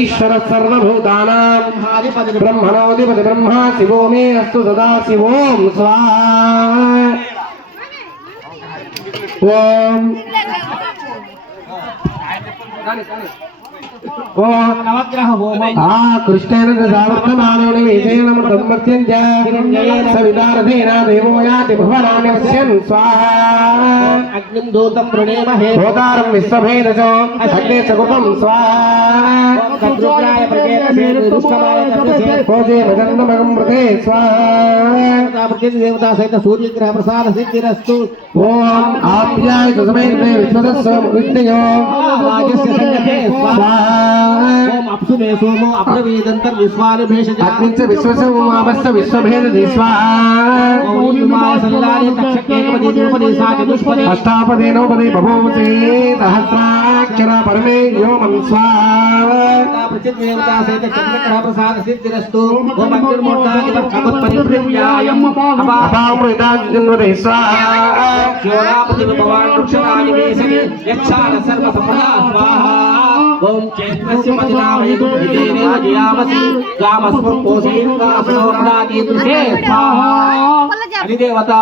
ईश्वर सर्वभूतानां ब्रह्मणोऽधिपति ब्रह्मा शिवो मे अस्तु सदा शिवों स्वाहा ओम नवग्रह होमम् कृष्णेन सावर्तमानो निवेशेन मृतमर्त्यं च सवितारथेन देवो याति भुवनानि पश्यन् स्वाहा अग्निं दूतं प्रणेमहे होतारं विश्वभेदसो अग्ने चकुपं स्वाहा सद्रुद्राय प्रकेतसे दुष्टमाय तपसे भोजे भजन्नमगं प्रते स्वाहा देवता सहित सूर्यग्रह प्रसाद सिद्धिरस्तु ओम आप्याय समेते विश्वदस्व विष्णयो राजस्य संगते स्वाहा ओम अप्सुने सोमो अप्रवेदंतर विश्वानि भेषज अग्निच विश्वसोमावस्य विश्वभेद स्वाहा ओम युमाय सल्लानि तक्षकेकपदे द्रुपदे साचतुष्पदे अष्टापदे नवपदे बभूवसे सहस्राक्षर परमे योमं स्वाहा प्रचित देवता सहित चंद्रग्रह प्रसाद सिद्धिरस्तु ओम अग्निर्मूर्तानि भगवत् परिप्रियायम् अपामृताजन्वदे स्वाहा क्षोरापति भगवान् वृक्षराणि वेसने यक्षाल सर्व संपदा स्वाहा ओम चैत्रस्य पतिनामये विदेने अजयामसि कामस्वं कोसेन कासोर्णादि दुषे स्वाहा अधिदेवता